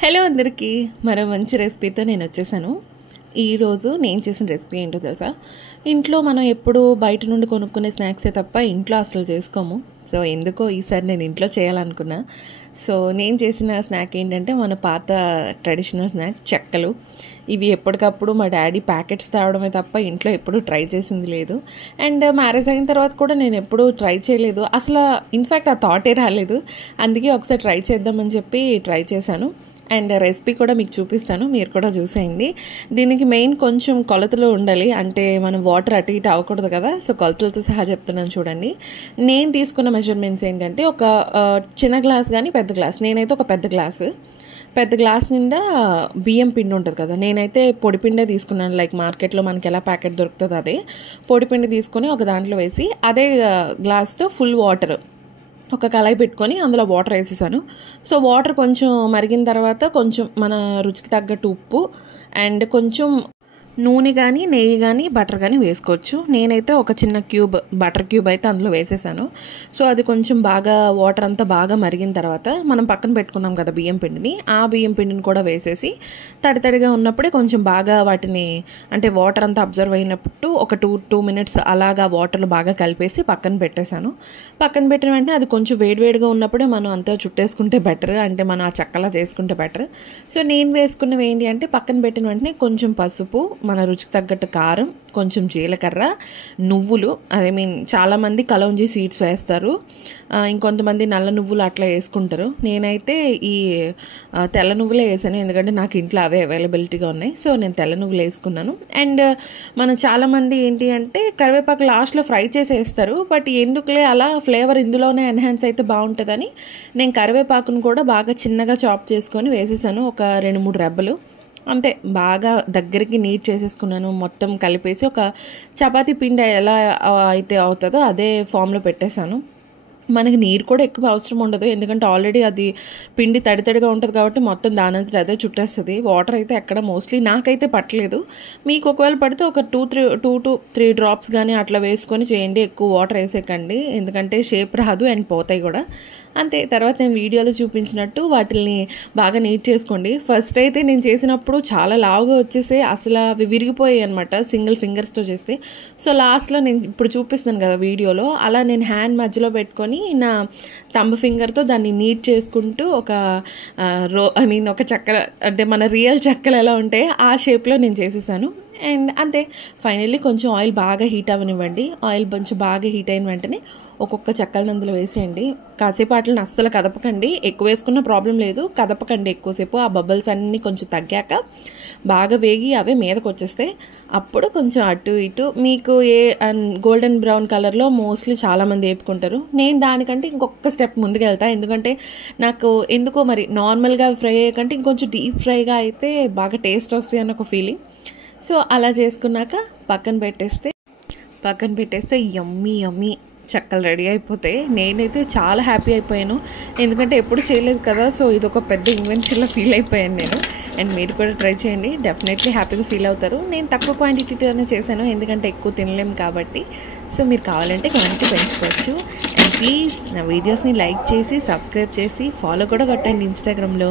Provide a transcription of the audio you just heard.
Hello అందరికీ మరో మంచి రెసిపీతో నేను వచ్చేసాను. ఈరోజు నేను చేసిన రెసిపీ ఏంటో తెలుసా? ఇంట్లో మనం ఎప్పుడు బయట నుండి కొనుక్కునే స్నాక్సే తప్ప ఇంట్లో అసలు చేసుకోము. సో ఎందుకో ఈసారి నేను ఇంట్లో చేయాలనుకున్నా. సో నేను చేసిన స్నాక్ ఏంటంటే మన పాత ట్రెడిషనల్ స్నాక్ చెక్కలు. ఇవి ఎప్పటికప్పుడు మా డాడీ ప్యాకెట్స్ తేవడమే తప్ప ఇంట్లో ఎప్పుడూ ట్రై చేసింది లేదు. అండ్ మ్యారేజ్ అయిన తర్వాత కూడా నేను ఎప్పుడూ ట్రై చేయలేదు. అసలు ఇన్ఫ్యాక్ట్ ఆ థాటే రాలేదు. అందుకే ఒకసారి ట్రై చేద్దామని చెప్పి ట్రై చేశాను. అండ్ రెసిపీ కూడా మీకు చూపిస్తాను, మీరు కూడా చూసేయండి. దీనికి మెయిన్ కొంచెం కొలతలు ఉండాలి, అంటే మనం వాటర్ అటు ఇటు అవ్వకూడదు కదా. సో కొలతలతో సహా చెప్తున్నాను చూడండి. నేను తీసుకున్న మెజర్మెంట్స్ ఏంటంటే ఒక చిన్న గ్లాస్ కానీ పెద్ద గ్లాస్, నేనైతే ఒక పెద్ద గ్లాస్ నిండా బియ్యం పిండి ఉంటుంది కదా, నేనైతే పొడిపిండే తీసుకున్నాను. లైక్ మార్కెట్లో మనకి ఎలా ప్యాకెట్ దొరుకుతుందో అదే పొడిపిండి తీసుకొని ఒక దాంట్లో వేసి అదే గ్లాస్తో ఫుల్ వాటర్ ఒక కళాయి పెట్టుకొని అందులో వాటర్ వేసేసాను. సో వాటర్ కొంచెం మరిగిన తర్వాత కొంచెం మన రుచికి తగ్గట్టు ఉప్పు అండ్ కొంచెం నూనె కానీ నెయ్యి కానీ బటర్ కానీ వేసుకోవచ్చు. నేనైతే ఒక చిన్న బటర్ క్యూబ్ అయితే అందులో వేసేసాను. సో అది కొంచెం బాగా వాటర్ అంతా బాగా మరిగిన తర్వాత మనం పక్కన పెట్టుకున్నాం కదా బియ్యం పిండిని, ఆ బియ్యం పిండిని కూడా వేసేసి తడితడిగా ఉన్నప్పుడే కొంచెం బాగా వాటిని, అంటే వాటర్ అంతా అబ్జర్వ్ అయినప్పుడు ఒక టూ మినిట్స్ అలాగా వాటర్లో బాగా కలిపేసి పక్కన పెట్టేశాను. పక్కన పెట్టిన వెంటనే అది కొంచెం వేడివేడిగా ఉన్నప్పుడే మనం అంతా చుట్టేసుకుంటే బెటర్, అంటే మనం ఆ చక్కలా చేసుకుంటే బెటర్. సో నేను వేసుకున్నవి ఏంటి అంటే పక్కన పెట్టిన వెంటనే కొంచెం పసుపు, మన రుచికి తగ్గట్టు కారం, కొంచెం జీలకర్ర, నువ్వులు, చాలామంది కలౌంజీ సీడ్స్ వేస్తారు, ఇంకొంతమంది నల్ల నువ్వులు అట్లా వేసుకుంటారు. నేనైతే ఈ తెల్ల నువ్వులే వేసాను, ఎందుకంటే నాకు ఇంట్లో అవే అవైలబిలిటీగా ఉన్నాయి. సో నేను తెల్ల నువ్వులు వేసుకున్నాను. అండ్ మనం చాలామంది ఏంటి అంటే కరివేపాకు లాస్ట్లో ఫ్రై చేసి వేస్తారు, బట్ ఎందుకులే అలా ఫ్లేవర్ ఇందులోనే ఎన్హాన్స్ అయితే బాగుంటుందని నేను కరివేపాకును కూడా బాగా చిన్నగా చాప్ చేసుకొని వేసేసాను, ఒక 2-3 రెబ్బలు అంతే. బాగా దగ్గరికి నీట్ చేసేసుకున్నాను, మొత్తం కలిపేసి ఒక చపాతీ పిండి ఎలా అయితే అవుతుందో అదే ఫామ్లో పెట్టేశాను. మనకి నీరు కూడా ఎక్కువ అవసరం ఉండదు, ఎందుకంటే ఆల్రెడీ అది పిండి తడితడిగా ఉంటుంది కాబట్టి మొత్తం దానంతటి అదే చుట్టేస్తుంది. వాటర్ అయితే ఎక్కడ మోస్ట్లీ నాకైతే పట్టలేదు. మీకు ఒకవేళ పడితే ఒక 2-3 డ్రాప్స్ కానీ అట్లా వేసుకొని చేయండి, ఎక్కువ వాటర్ వేసేకండి, ఎందుకంటే షేప్ రాదు అండ్ పోతాయి కూడా. అంతే. తర్వాత నేను వీడియోలో చూపించినట్టు వాటిని బాగా నీట్ చేసుకోండి. ఫస్ట్ అయితే నేను చేసినప్పుడు చాలా లావుగా వచ్చేసి అసలు అవి విరిగిపోయాయి అనమాట, సింగిల్ ఫింగర్స్తో చేస్తే. సో లాస్ట్లో నేను ఇప్పుడు చూపిస్తున్నాను కదా వీడియోలో, అలా నేను హ్యాండ్ మధ్యలో పెట్టుకొని నా థంబ్ ఫింగర్తో దాన్ని నీట్ చేసుకుంటూ ఒక ఒక చెక్కల, అంటే మన రియల్ చెక్కలు ఎలా ఉంటాయి ఆ షేప్లో నేను చేసేసాను. అండ్ అంతే. ఫైనల్లీ కొంచెం ఆయిల్ బాగా హీట్ అవ్వనివ్వండి. ఆయిల్ కొంచెం బాగా హీట్ అయిన వెంటనే ఒక్కొక్క చెక్కలను అందులో వేసేయండి. కాసేపు వాటిని అస్సలు కదపకండి, ఎక్కువ వేసుకున్న ప్రాబ్లం లేదు, కదపకండి ఎక్కువసేపు. ఆ బబుల్స్ అన్నీ కొంచెం తగ్గాక బాగా వేగి అవే మీదకి వచ్చేస్తే అప్పుడు కొంచెం అటు ఇటు మీకు గోల్డెన్ బ్రౌన్ కలర్లో మోస్ట్లీ చాలామంది వేపుకుంటారు. నేను దానికంటే ఇంకొక స్టెప్ ముందుకు వెళ్తాను, ఎందుకంటే నాకు ఎందుకో మరి నార్మల్గా ఫ్రై అయ్యేకంటే ఇంకొంచెం డీప్ ఫ్రైగా అయితే బాగా టేస్ట్ వస్తాయి అన్న ఒక ఫీలింగ్. సో అలా చేసుకున్నాక పక్కన పెట్టేస్తే యమ్మీ చెక్కలు రెడీ అయిపోతాయి. నేనైతే చాలా హ్యాపీ అయిపోయాను, ఎందుకంటే ఎప్పుడు చేయలేదు కదా. సో ఇది ఒక పెద్ద ఇన్వెన్షన్లో ఫీల్ అయిపోయాను నేను. అండ్ మీరు కూడా ట్రై చేయండి, డెఫినెట్లీ హ్యాపీగా ఫీల్ అవుతారు. నేను తక్కువ క్వాంటిటీతోనే చేశాను, ఎందుకంటే ఎక్కువ తినలేము కాబట్టి. సో మీరు కావాలంటే క్వాంటిటీ పెంచుకోవచ్చు. అండ్ ప్లీజ్ నా వీడియోస్ని లైక్ చేసి సబ్స్క్రైబ్ చేసి ఫాలో కూడా కొట్టండి ఇన్స్టాగ్రామ్లో.